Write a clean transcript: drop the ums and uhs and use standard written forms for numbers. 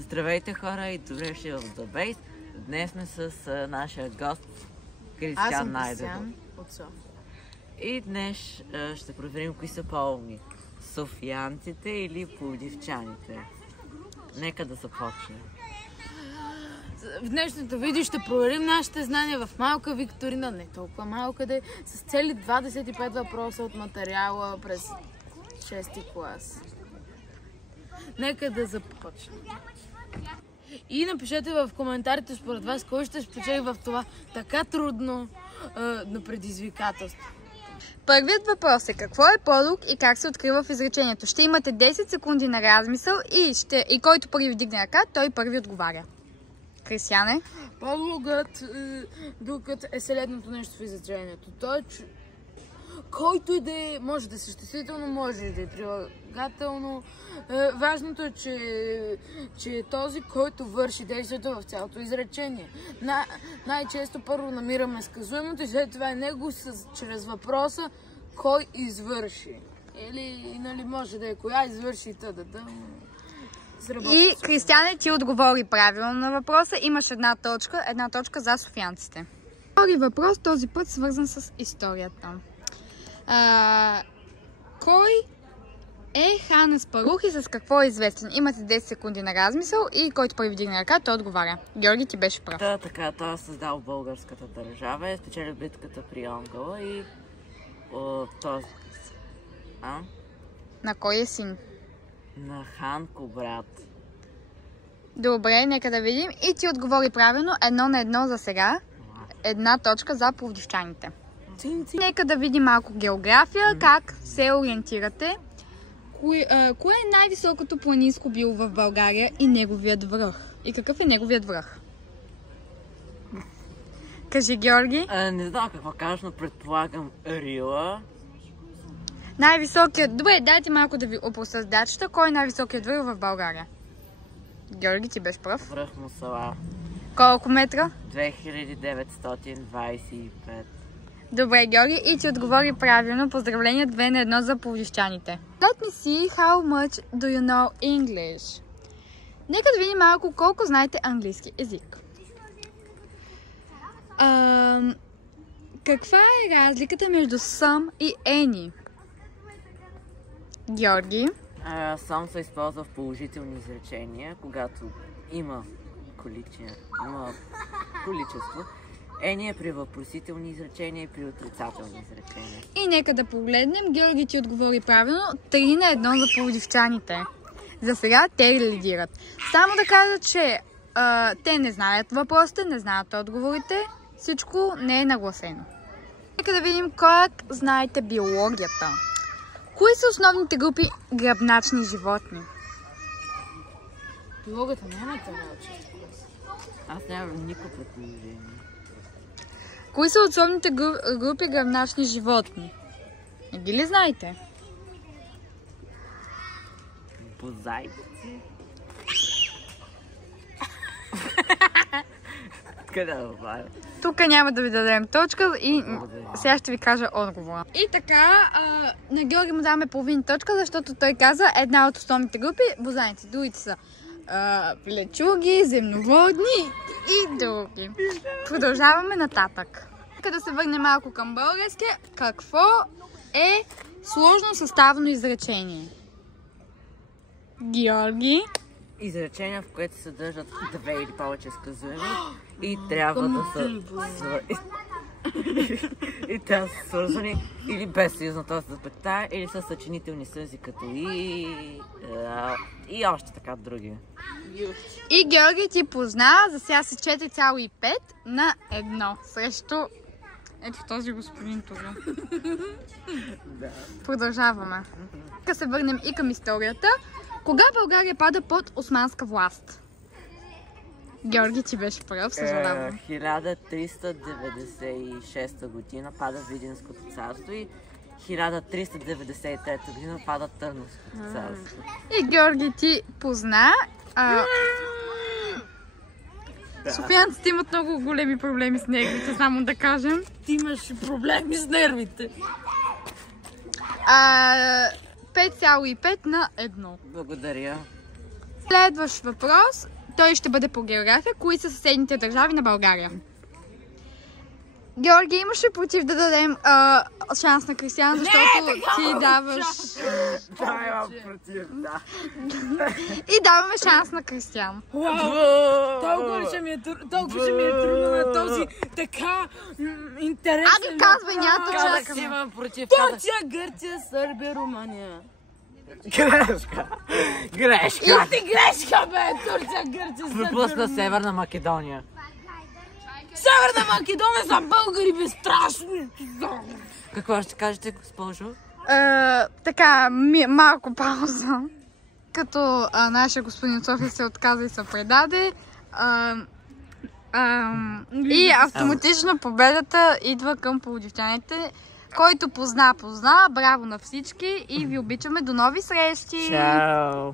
Здравейте хора и добре дошли в The Base. Днес сме с нашия гост Кристиан Найденов. Аз съм Кристиан от София. И днес ще проверим кои са по-умни. Софиянците или пловдивчаните. Нека да започнем. В днешното видео ще проверим нашите знания в малка викторина, не толкова малка да е, с цели 25 въпроса от материала през 6-ти клас. Нека да започнем. И напишете в коментарите според вас кой ще спечели в това така трудно на предизвикателство. Първият въпрос е какво е подлог и как се открива в изречението. Ще имате 10 секунди на размисъл и който първи вдигне ръка, той първи отговаря. Кристиане? Подлогът докато е следното нещо в изречението. Той, който и да е, може да е съществително, може да е прилагателно. Важното е, че е този, който върши действието в цялото изречение. Най-често първо намираме сказуемото и след това е него чрез въпроса кой извърши. Или нали, може да е коя извърши т.д. И Кристиане, ти отговори правилно на въпроса. Имаш една точка за софиянците. Втори въпрос, този път свързан с историята. Кой е хан Аспарух и с какво е известен? Имате 10 секунди на размисъл и който първи вдигне ръка, той отговаря. Георги, ти беше прав. Така, той е създал българската държава, е спечелил битката при Онгъла и този... На кой е син? На хан Кубрат. Добре, нека да видим. И ти отговори правилно. 1-1 за сега. Една точка за пловдивчаните. Нека да видим малко география, как се ориентирате. Кое е най-високото планинско било в България и неговият връх? И какъв е неговият връх? Кажи, Георги. Не знам какво кажеш, но предполагам Рила. Най-високият... Добре, дайте малко да ви опростя задачата. Кой е най-високият връх в България? Георги, ти беше прав. Връх Мусала. Колко метра? 2925. Добре, Георги, и ти отговори правилно. Поздравления 2-1 за пловдивчаните. Let me see how much do you know English. Нека да видим малко колко знаете английски език. Каква е разликата между some и any? Георги? Some се използва в положителни изречения, когато има количество. Any е при въпросителни изречения и при отрицателни изречения. И нека да погледнем. Георги ти отговори правилно. 3-1 за пловдивчаните. За сега те лидират. Само да кажа, че те не знаят въпросите, не знаят отговорите. Всичко не е нагласено. Нека да видим как знаете биологията. Кои са основните групи гръбначни животни? Биологията няма научи. Аз нямам никакво предположение. Кои са основните групи гръбначни животни? Не ги ли знаете? Бозайци. Къде да правя? Тук няма да ви дадем точка и сега ще ви кажа отговора. И така, на Георги му даваме половин точка, защото той каза една от основните групи. Бозайци, другите са плечуги, земноводни и други. Продължаваме нататък. Нека да се върнем малко към български. Какво е сложно съставно изречение? Георги? Изречения, в което се съдържат две или повече сказуеми и трябва да са свързани или без съюзната запетая, или с съчинителни съюзи като и още така други. И Георги ти позна, за сега си 4,5 на 1 срещу ето този господин тук. Да. Продължаваме. Нека се върнем и към историята. Кога България пада под османска власт? Георги, ти беше прав, съжалявам. 1396 година пада Видинското царство и 1393 година пада Търновското царство. И Георги ти позна. Софиянците имат много големи проблеми с нервите, само да кажем. Ти имаш проблеми с нервите. 5,5 на 1. Благодаря. Следващ въпрос. Той ще бъде по география. Кои са съседните държави на България? Георги, имаш ли против да дадем шанс на Кристиян, защото ти даваш... Да, имам против, да. И даваме шанс на Кристиян. Толкова ще ми е трудно на този така интересен... Аги, казвай, няма да Казах си чакаме. имам против. Турция, Гърция, Сърбия, Румъния. Грешка. Ти грешка, бе! Турция, Гърция, Сърбия, Пропусна Румъния. Северна Македония. Северна Македония са българи, бе, страшни! Какво ще кажете, госпожо? Така, малко пауза. Като нашия господин от София се отказа и се предаде. И автоматично победата идва към пловдивчаните. Който позна. Браво на всички и ви обичаме. До нови срещи! Чао!